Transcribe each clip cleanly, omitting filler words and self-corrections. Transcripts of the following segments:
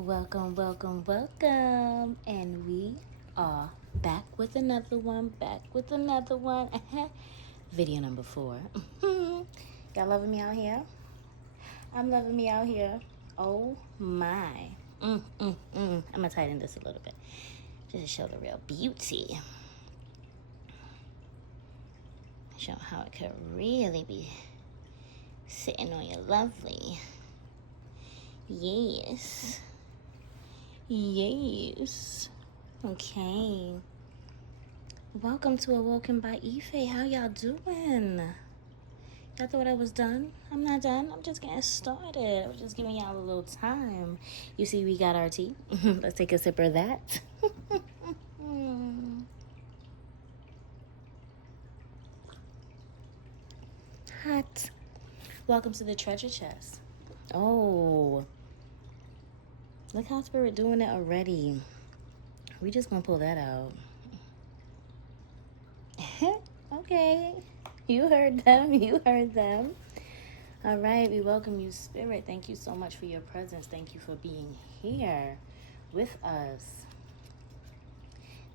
Welcome, welcome, welcome. And we are back with another one. Video number 4. Y'all loving me out here? I'm loving me out here. Oh my. I'm going to tighten this a little bit just to show the real beauty. Show how it could really be sitting on your lovely. Yes. Okay. Welcome to Awoken by Ife. How y'all doing? Y'all thought I was done? I'm not done. I'm just getting started. I'm just giving y'all a little time. You see, we got our tea. Let's take a sip of that. Hot. Welcome to the treasure chest. Oh. Look how Spirit doing it already. We just gonna pull that out. Okay. You heard them. All right, we welcome you, Spirit. Thank you so much for your presence. Thank you for being here with us.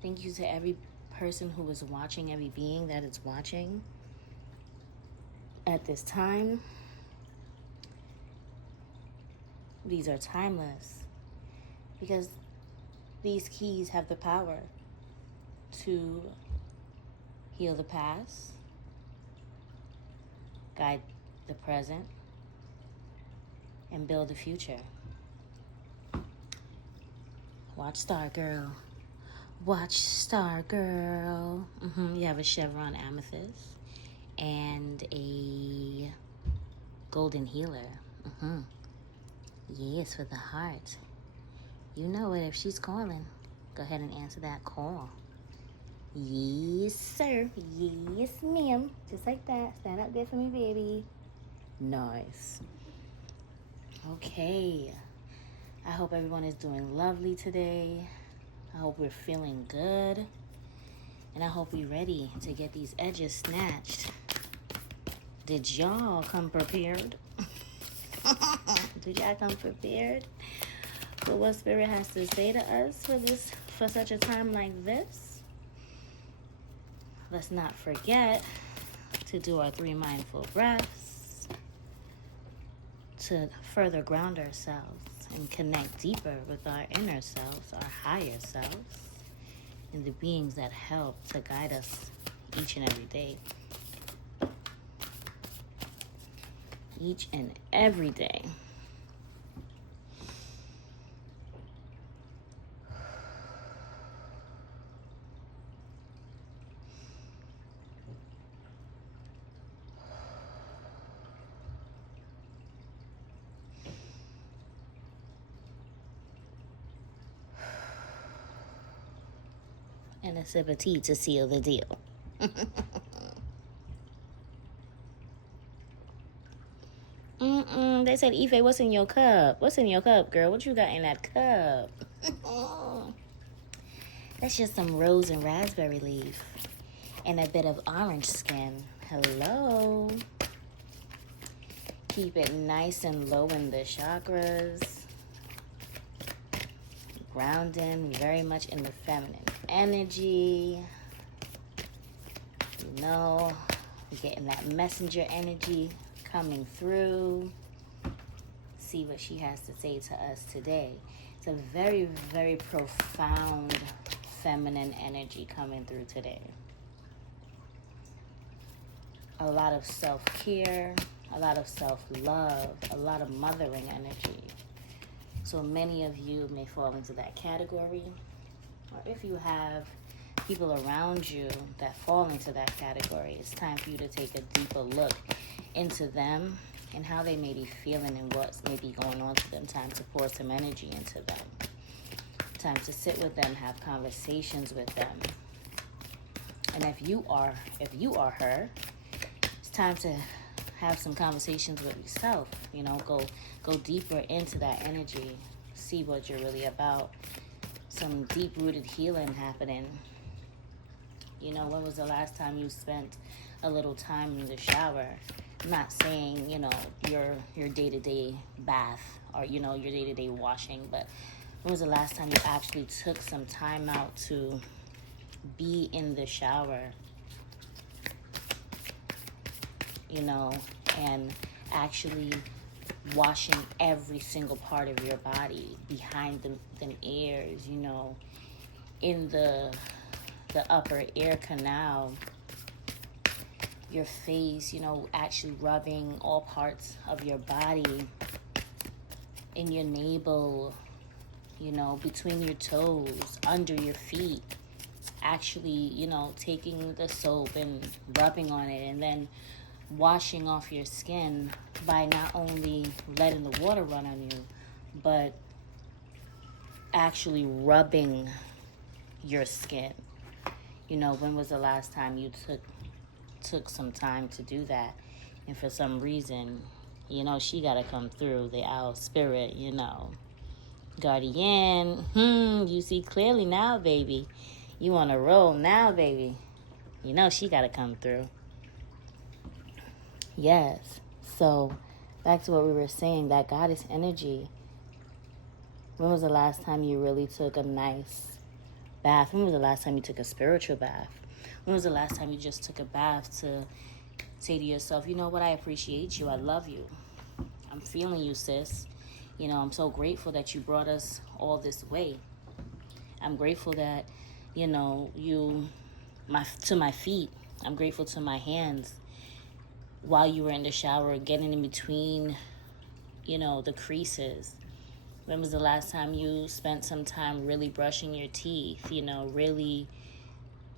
Thank you to every person who is watching, every being that is watching at this time. These are timeless. Because these keys have the power to heal the past, guide the present, and build the future. Watch Star Girl. You have a chevron amethyst and a golden healer. Yes, for the heart. You know it. If she's calling, go ahead and answer that call. Yes, sir. Yes, ma'am. Just like that. Stand up there for me, baby. Nice. Okay. I hope everyone is doing lovely today. I hope we're feeling good. And I hope we're ready to get these edges snatched. Did y'all come prepared? Did y'all come prepared? For what Spirit has to say to us for such a time like this? Let's not forget to do our 3 mindful breaths to further ground ourselves and connect deeper with our inner selves, our higher selves, and the beings that help to guide us each and every day. Each and every day. And a sip of tea to seal the deal. They said, Ife, what's in your cup? What's in your cup, girl? What you got in that cup? That's just some rose and raspberry leaf and a bit of orange skin. Hello. Keep it nice and low in the chakras. Grounding very much in the feminine energy. You know, getting that messenger energy coming through. See what she has to say to us today. It's a very, very profound feminine energy coming through today. A lot of self-care, a lot of self-love, a lot of mothering energy. So many of you may fall into that category. Or if you have people around you that fall into that category, it's time for you to take a deeper look into them and how they may be feeling and what's maybe going on to them. Time to pour some energy into them. Time to sit with them, have conversations with them. And if you are her, it's time to have some conversations with yourself. You know, go deeper into that energy. See what you're really about. Some deep-rooted healing happening. You know, when was the last time you spent a little time in the shower? I'm not saying, you know, your day-to-day bath or, you know, your day-to-day washing, but when was the last time you actually took some time out to be in the shower, you know, and actually washing every single part of your body, behind the ears, you know, in the upper ear canal, your face, you know, actually rubbing all parts of your body, in your navel, you know, between your toes, under your feet, actually, you know, taking the soap and rubbing on it, and then washing off your skin by not only letting the water run on you, but actually rubbing your skin. You know, when was the last time you took some time to do that? And for some reason, you know, she got to come through, the owl spirit, you know. Guardian, you see clearly now, baby. You on a roll now, baby. You know she got to come through. Yes. So, back to what we were saying, that goddess energy. When was the last time you really took a nice bath? When was the last time you took a spiritual bath? When was the last time you just took a bath to say to yourself, you know what, I appreciate you, I love you, I'm feeling you, sis. You know, I'm so grateful that you brought us all this way. I'm grateful that, you know, to my feet. I'm grateful to my hands. While you were in the shower, getting in between, you know, the creases. When was the last time you spent some time really brushing your teeth, you know, really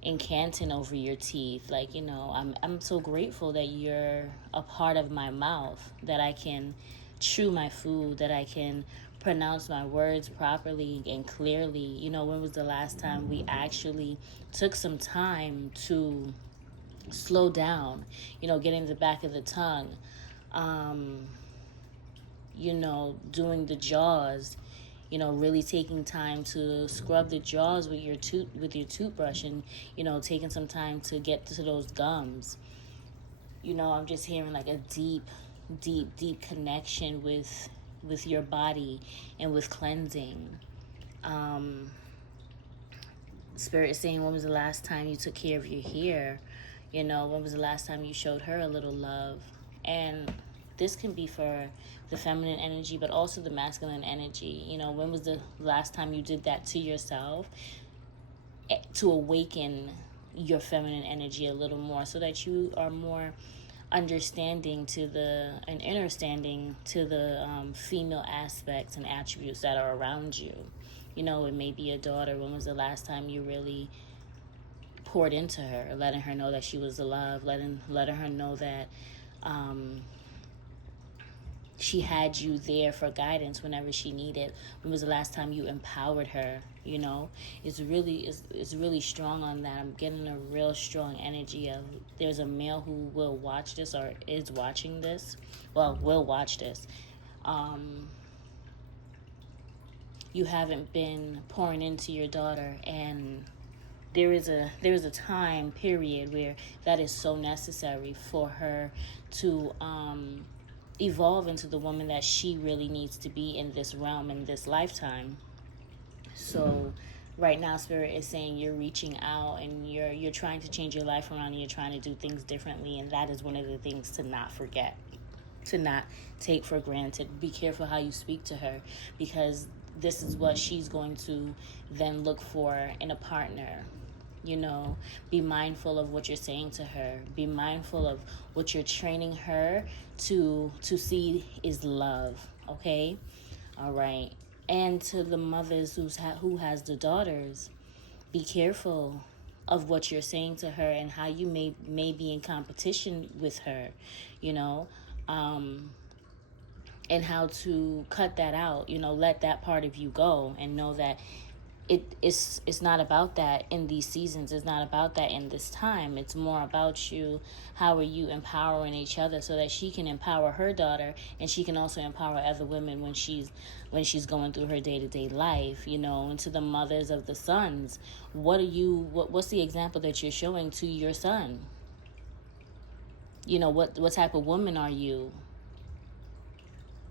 incanting over your teeth? Like, you know, I'm so grateful that you're a part of my mouth, that I can chew my food, that I can pronounce my words properly and clearly. You know, when was the last time we actually took some time to slow down, you know, getting the back of the tongue, you know, doing the jaws, you know, really taking time to scrub the jaws with your toothbrush, and, you know, taking some time to get to those gums. You know, I'm just hearing like a deep connection with your body and with cleansing. Spirit is saying, when was the last time you took care of your hair? You know, when was the last time you showed her a little love? And this can be for the feminine energy, but also the masculine energy. You know, when was the last time you did that to yourself to awaken your feminine energy a little more, so that you are more understanding and understanding to the female aspects and attributes that are around you. You know, it may be a daughter. When was the last time you really poured into her, letting her know that she was loved, letting her know that she had you there for guidance whenever she needed? When was the last time you empowered her? You know, it's really strong on that. I'm getting a real strong energy of, there's a male who will watch this, or is watching this. Well, will watch this. You haven't been pouring into your daughter, and there is a time period where that is so necessary for her to evolve into the woman that she really needs to be in this realm, in this lifetime. So right now, Spirit is saying you're reaching out, and you're trying to change your life around, and you're trying to do things differently, and that is one of the things to not forget, to not take for granted. Be careful how you speak to her, because this is what she's going to then look for in a partner. You know, be mindful of what you're saying to her. Be mindful of what you're training her to see is love. Okay? All right. And to the mothers who has the daughters, be careful of what you're saying to her, and how you may be in competition with her, you know, and how to cut that out. You know, let that part of you go, and know that it's not about that in these seasons. It's not about that in this time. It's more about you. How are you empowering each other, so that she can empower her daughter, and she can also empower other women when she's going through her day-to-day life. You know, and to the mothers of the sons, what's the example that you're showing to your son? You know, what type of woman are you?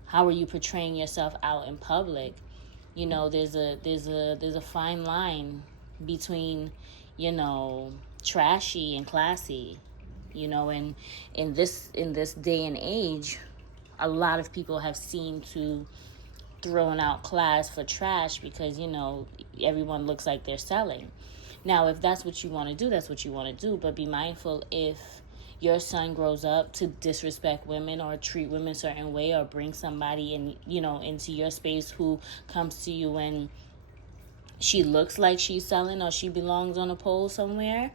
How are you portraying yourself out in public? You know, there's a fine line between, you know, trashy and classy. You know, and in this day and age, a lot of people have seemed to throwing out class for trash because, you know, everyone looks like they're selling. Now, if that's what you want to do, that's what you want to do. But be mindful, if your son grows up to disrespect women or treat women a certain way, or bring somebody in, you know, into your space who comes to you and she looks like she's selling or she belongs on a pole somewhere,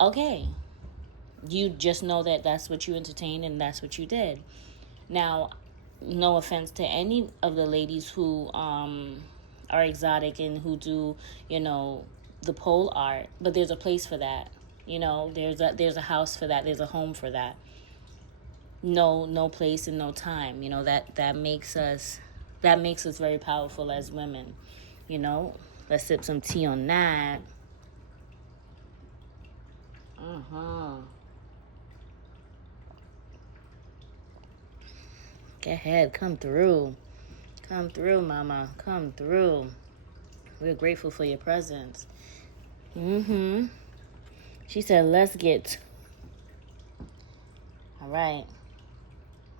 okay. You just know that that's what you entertained and that's what you did. Now, no offense to any of the ladies who are exotic and who do, you know, the pole art, but there's a place for that. You know, there's a house for that. There's a home for that. No place and no time. You know, that makes us very powerful as women. You know, let's sip some tea on that. Go ahead, come through. Come through, mama. Come through. We're grateful for your presence. She said, let's get. All right.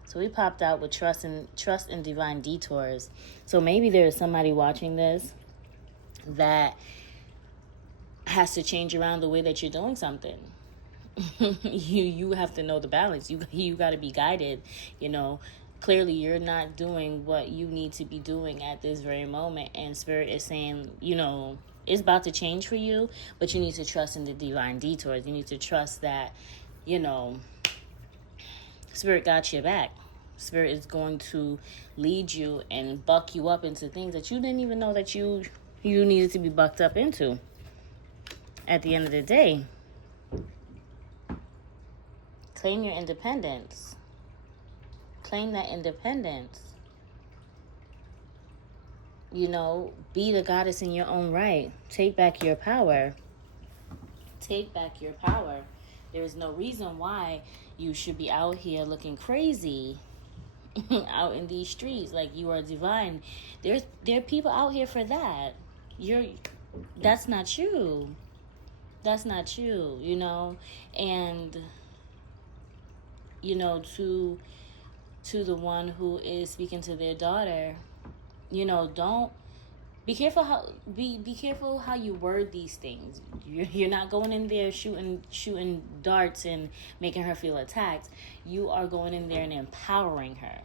So we popped out with trust and divine detours. So maybe there is somebody watching this that has to change around the way that you're doing something. you have to know the balance. You got to be guided, you know. Clearly you're not doing what you need to be doing at this very moment, and Spirit is saying, you know, it's about to change for you, but you need to trust in the divine detours. You need to trust that, you know, Spirit got your back. Spirit is going to lead you and buck you up into things that you didn't even know that you needed to be bucked up into. At the end of the day, claim your independence. Claim that independence. You know, be the goddess in your own right. Take back your power. Take back your power. There is no reason why you should be out here looking crazy out in these streets like you are divine. There are people out here for that. That's not you. That's not you, you know. And, you know, to the one who is speaking to their daughter, you know, don't be careful how you word these things. You're not going in there shooting darts and making her feel attacked. You are going in there and empowering her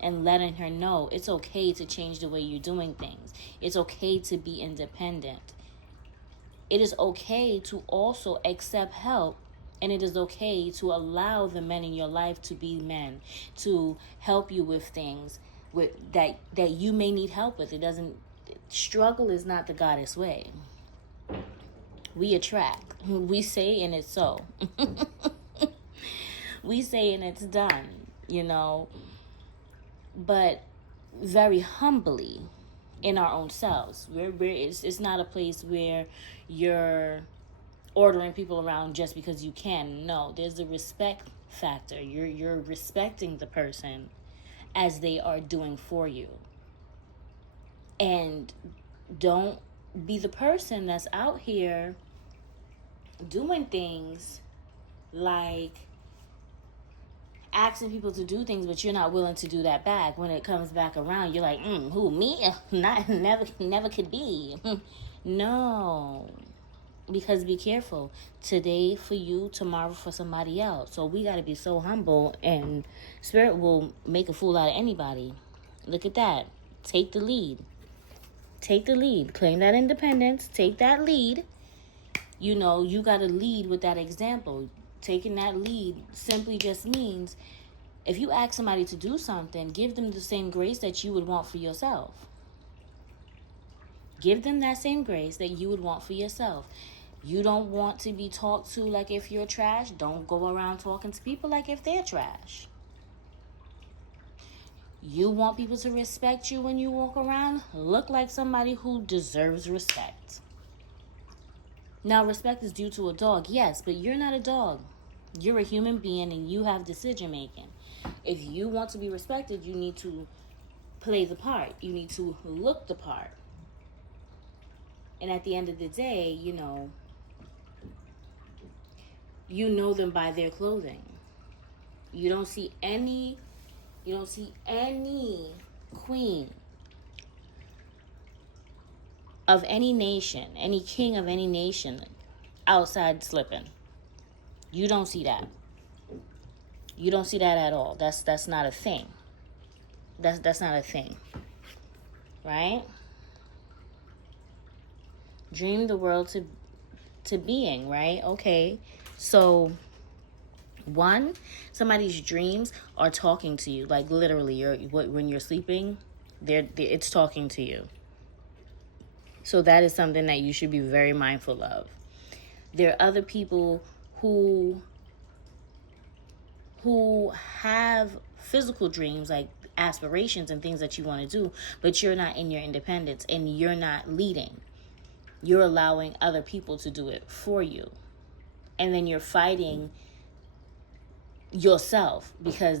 and letting her know it's okay to change the way you're doing things. It's okay to be independent. It is okay to also accept help. And it is okay to allow the men in your life to be men, to help you with things that you may need help with. Struggle is not the goddess way. We attract. We say and it's so. We say and it's done, you know. But very humbly in our own selves. It's not a place where you're ordering people around just because you can. No, there's a respect factor. You're respecting the person as they are doing for you. And don't be the person that's out here doing things like asking people to do things, but you're not willing to do that back. When it comes back around, you're like, who, me? Never could be. No. Because be careful. Today for you, tomorrow for somebody else. So we got to be so humble, and Spirit will make a fool out of anybody. Look at that. Take the lead. Take the lead. Claim that independence. Take that lead. You know, you got to lead with that example. Taking that lead simply just means if you ask somebody to do something, give them the same grace that you would want for yourself. Give them that same grace that you would want for yourself. You don't want to be talked to like if you're trash. Don't go around talking to people like if they're trash. You want people to respect you when you walk around? Look like somebody who deserves respect. Now, respect is due to a dog, yes, but you're not a dog. You're a human being and you have decision making. If you want to be respected, you need to play the part. You need to look the part. And at the end of the day, you know them by their clothing. You don't see any queen of any nation, any king of any nation outside slipping. You don't see that. You don't see that at all. That's not a thing. That's not a thing. Right? Dream the world to being, right? Okay. So one, somebody's dreams are talking to you, like literally when you're sleeping, it's talking to you. So that is something that you should be very mindful of. There are other people who have physical dreams, like aspirations and things that you want to do, but you're not in your independence and you're not leading. You're allowing other people to do it for you. And then you're fighting yourself because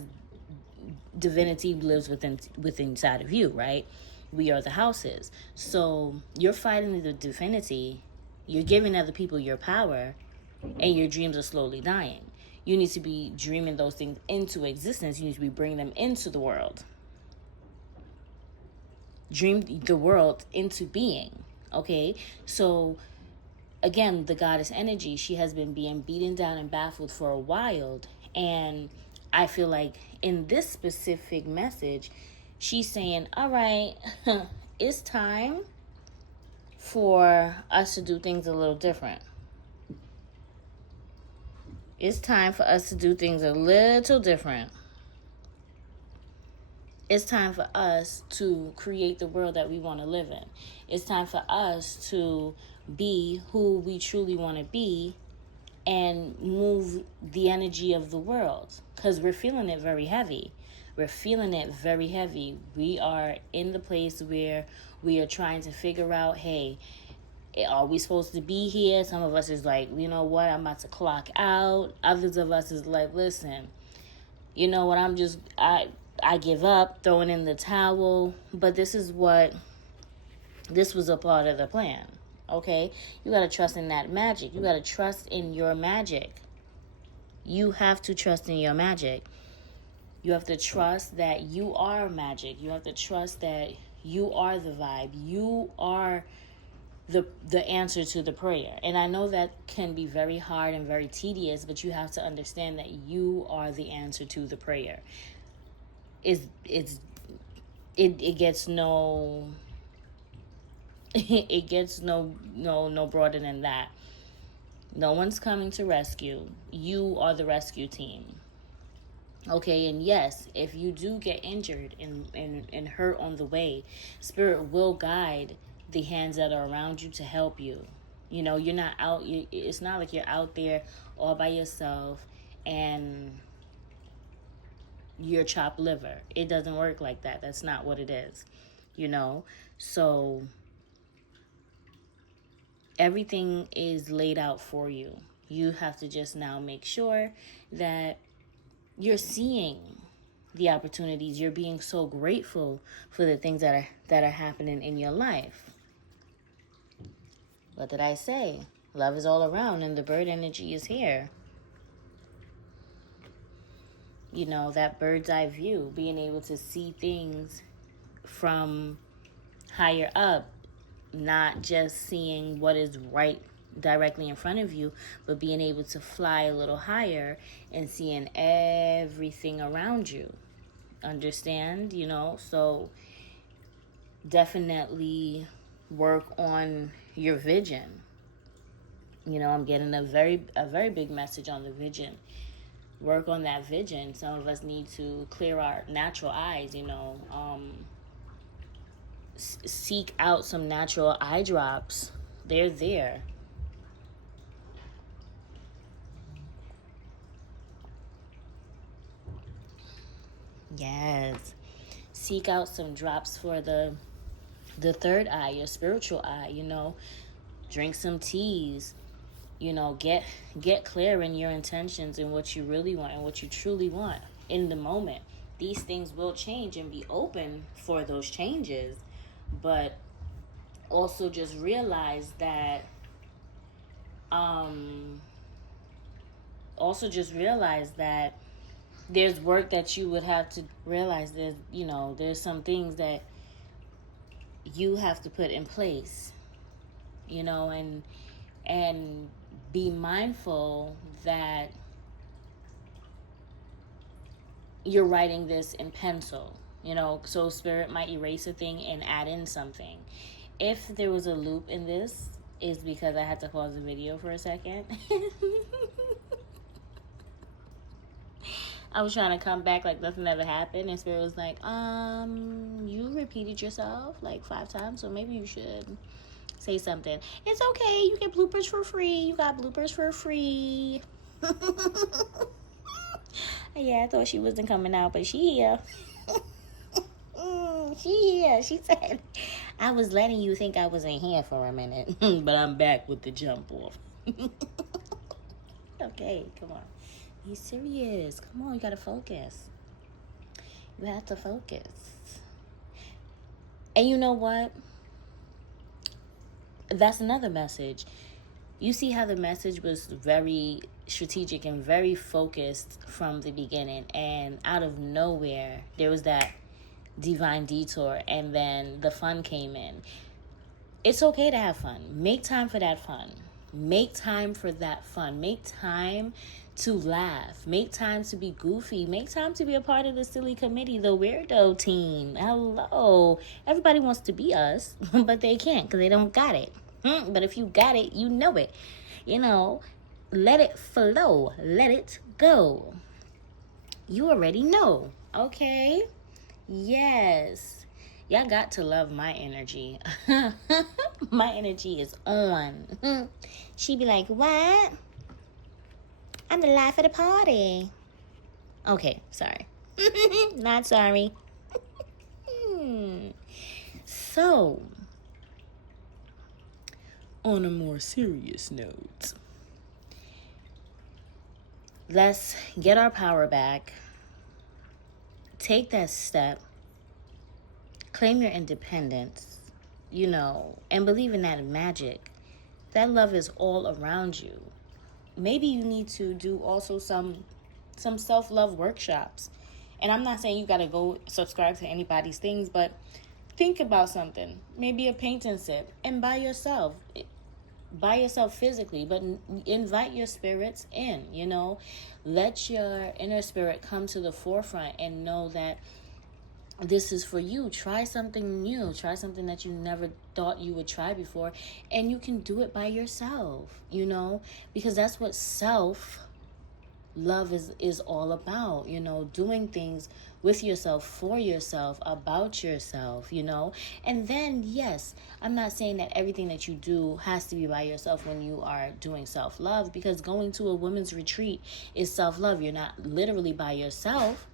divinity lives within inside of you, right? We are the houses. So you're fighting the divinity, you're giving other people your power, and your dreams are slowly dying. You need to be dreaming those things into existence. You need to be bringing them into the world. Dream the world into being, okay? So again, the goddess energy, she has been being beaten down and baffled for a while. And I feel like in this specific message, she's saying, all right, it's time for us to do things a little different. It's time for us to do things a little different. It's time for us to create the world that we want to live in. It's time for us to be who we truly want to be and move the energy of the world, because we're feeling it very heavy. We're feeling it very heavy. We are in the place where we are trying to figure out, hey, are we supposed to be here? Some of us is like, you know what, I'm about to clock out. Others of us is like, listen, you know what, I give up, throwing in the towel. But this was a part of the plan. Okay? You got to trust in that magic. You got to trust in your magic. You have to trust in your magic. You have to trust that you are magic. You have to trust that you are the vibe. You are the answer to the prayer. And I know that can be very hard and very tedious, but you have to understand that you are the answer to the prayer. It gets no it gets no broader than that. No one's coming to rescue. You are the rescue team. Okay, and yes, if you do get injured and hurt on the way, Spirit will guide the hands that are around you to help you. You know, you're not out. It's not like you're out there all by yourself and you're chopped liver. It doesn't work like that. That's not what it is. You know, so everything is laid out for you. You have to just now make sure that you're seeing the opportunities. You're being so grateful for the things that are happening in your life. What did I say? Love is all around and the bird energy is here. You know, that bird's eye view, being able to see things from higher up, not just seeing what is right directly in front of you, but being able to fly a little higher and seeing everything around you. Understand? You know, so definitely work on your vision. You know, I'm getting a very big message on the vision. Work on that vision. Some of us need to clear our natural eyes, you know. Seek out some natural eye drops. They're there. Yes. Seek out some drops for the third eye, your spiritual eye, you know. Drink some teas. You know, get clear in your intentions and what you really want and what you truly want. in the moment. These things will change, and be open for those changes, but also just realize that there's work that you would have to realize. There's some things that you have to put in place, and be mindful that you're writing this in pencil, so spirit might erase a thing and add in something. If there was a loop in this, is because I had to pause the video for a second. I was trying to come back like nothing ever happened, and spirit was like, you repeated yourself like 5 times, so maybe you should say something. It's okay, you get bloopers for free. You got bloopers for free. Yeah, I thought she wasn't coming out, but she here. She here. She said, I was letting you think I wasn't here for a minute, but I'm back with the jump off. Okay, come on. Be serious. Come on, you gotta focus. You have to focus. And you know what? That's another message. You see how the message was very strategic and very focused from the beginning, and out of nowhere there was that divine detour, and then the fun came in. It's okay to have fun. Make time for that fun. Make time for that fun. Make time to laugh. Make time to be goofy. Make time to be a part of the silly committee, the weirdo team. Hello. Everybody wants to be us, but they can't because they don't got it. But if you got it, you know it. Let it flow. Let it go. You already know. Okay? Yes. Y'all got to love my energy. My energy is on. She be like, what? I'm the life of the party. Okay, sorry. Not sorry. So, on a more serious note, let's get our power back. Take that step. Claim your independence, and believe in that magic. That love is all around you. Maybe you need to do also some self-love workshops. And I'm not saying you got to go subscribe to anybody's things, but think about something. Maybe a painting set, and by yourself physically, but invite your spirits in, Let your inner spirit come to the forefront and know that this is for you. Try something new. Try something that you never thought you would try before. And you can do it by yourself, because that's what self-love is all about, doing things with yourself, for yourself, about yourself, And then, yes, I'm not saying that everything that you do has to be by yourself when you are doing self-love, because going to a women's retreat is self-love. You're not literally by yourself.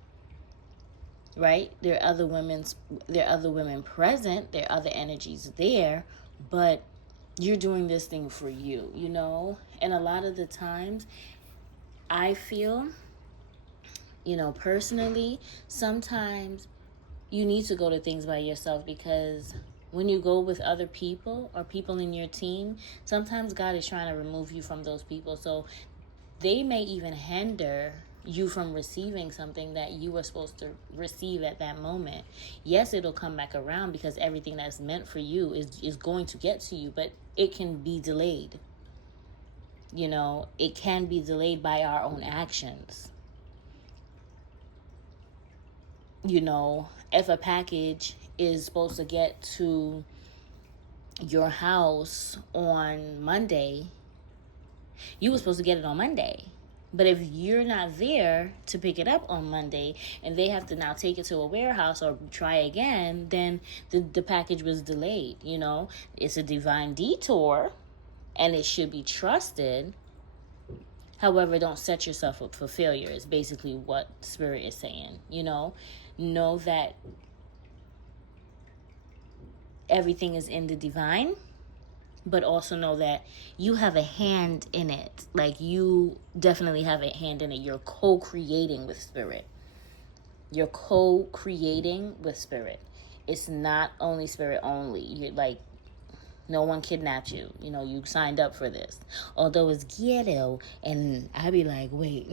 Right? There are other women present. There are other energies there, but you're doing this thing for you, And a lot of the times, I feel, personally, sometimes you need to go to things by yourself, because when you go with other people or people in your team, sometimes God is trying to remove you from those people. So they may even hinder you from receiving something that you were supposed to receive at that moment. Yes, it'll come back around, because everything that's meant for you is going to get to you, but it can be delayed. It can be delayed by our own actions. If a package is supposed to get to your house on Monday, you were supposed to get it on Monday. But if you're not there to pick it up on Monday, and they have to now take it to a warehouse or try again, then the package was delayed, It's a divine detour, and it should be trusted. However, don't set yourself up for failure is basically what Spirit is saying, Know that everything is in the divine, but also know that you have a hand in it. Like, you definitely have a hand in it. You're co-creating with Spirit. You're co-creating with spirit. It's not only spirit only. You're like, no one kidnapped you. You know, you signed up for this. Although it's ghetto, and I be like, wait,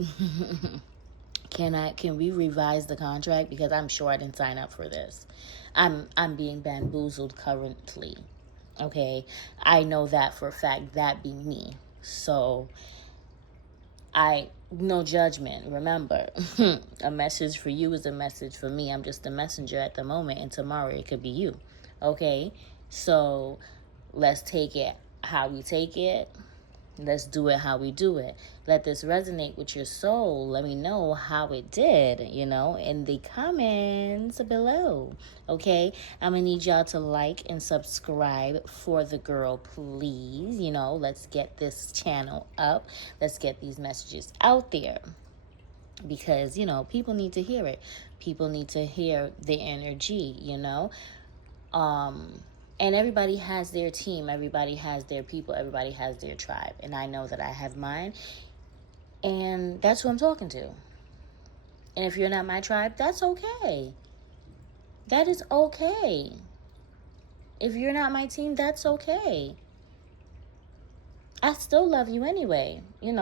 can we revise the contract? Because I'm sure I didn't sign up for this. I'm being bamboozled currently. Okay, I know that for a fact, that being me. So no judgment. Remember, a message for you is a message for me. I'm just a messenger at the moment, and tomorrow it could be you. Okay, so let's take it how we take it. Let's do it how we do it. Let this resonate with your soul. Let me know how it did, in the comments below. Okay? I'm going to need y'all to like and subscribe for the girl, please. Let's get this channel up. Let's get these messages out there. Because, people need to hear it. People need to hear the energy, and everybody has their team, everybody has their people, everybody has their tribe. And I know that I have mine. And that's who I'm talking to. And if you're not my tribe, that's okay. That is okay. If you're not my team, that's okay. I still love you anyway. It's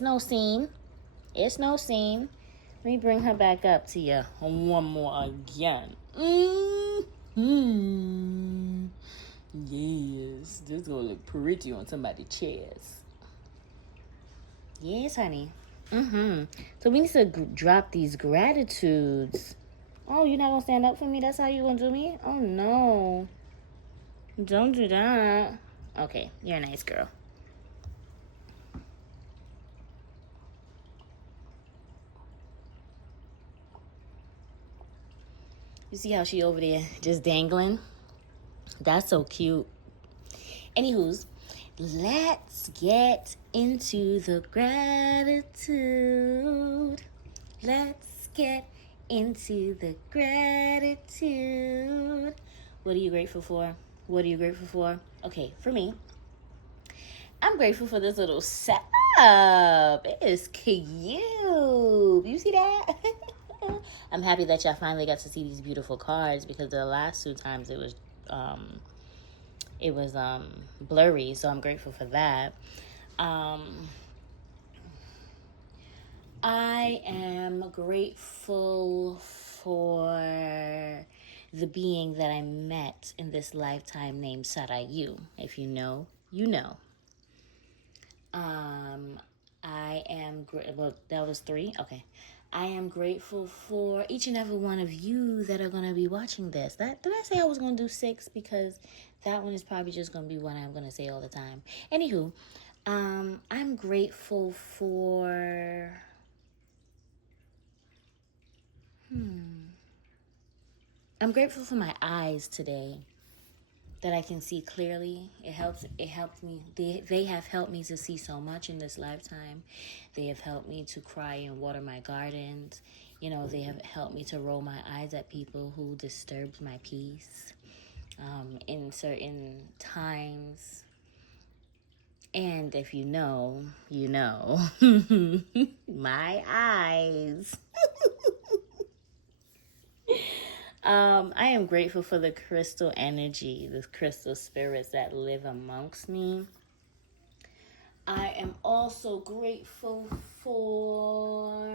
no scene. It's no scene. Let me bring her back up to you one more again. Yes, this is gonna look pretty on somebody's chest. Yes, honey. So we need to drop these gratitudes. Oh, you're not gonna stand up for me? That's how you gonna do me? Oh no. Don't do that. Okay, you're a nice girl. You see how she over there just dangling? That's so cute. Anywho's, let's get into the gratitude. Let's get into the gratitude. What are you grateful for? What are you grateful for? Okay, for me, I'm grateful for this little setup. It is cute. You see that? I'm happy that y'all finally got to see these beautiful cards, because the last two times it was blurry, so I'm grateful for that. I am grateful for the being that I met in this lifetime named Sarayu. If you know, you know. I am well, that was 3. Okay. I am grateful for each and every one of you that are going to be watching this. Did I say I was going to do 6? Because that one is probably just going to be one I'm going to say all the time. Anywho, I'm grateful for... I'm grateful for my eyes today, that I can see clearly. It helped me. They have helped me to see so much in this lifetime. They have helped me to cry and water my gardens. They have helped me to roll my eyes at people who disturbed my peace in certain times. And if you know, you know. My eyes. I am grateful for the crystal energy, the crystal spirits that live amongst me. I am also grateful for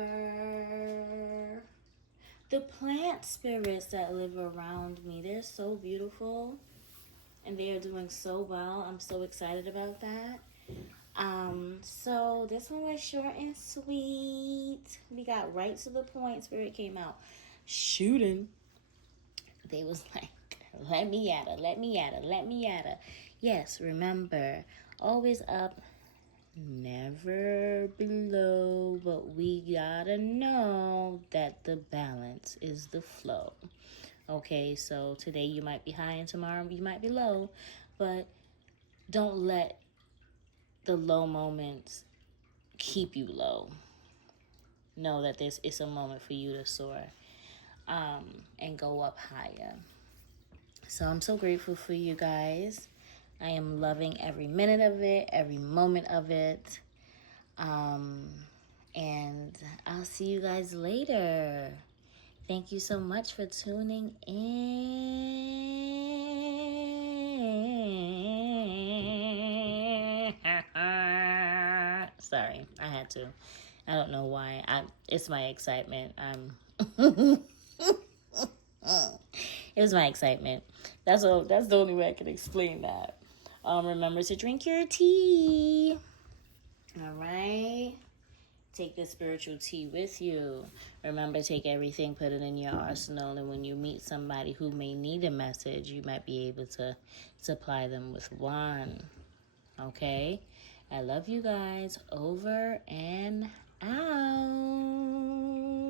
the plant spirits that live around me. They're so beautiful and they are doing so well. I'm so excited about that. So this one was short and sweet. We got right to the point. Spirit came out shooting. They was like, let me at her, let me at her, let me at her. Yes, remember, always up, never below, but we gotta know that the balance is the flow. Okay, so today you might be high and tomorrow you might be low, but don't let the low moments keep you low. Know that it's a moment for you to soar and go up higher. So I'm so grateful for you guys. I am loving every minute of it, every moment of it. And I'll see you guys later. Thank you so much for tuning in. Sorry, I had to. I don't know why. It's my excitement. It's my excitement. That's all. That's the only way I can explain that. Remember to drink your tea. All right. Take the spiritual tea with you. Remember, take everything, put it in your arsenal, and when you meet somebody who may need a message, you might be able to supply them with one. Okay? I love you guys. Over and out.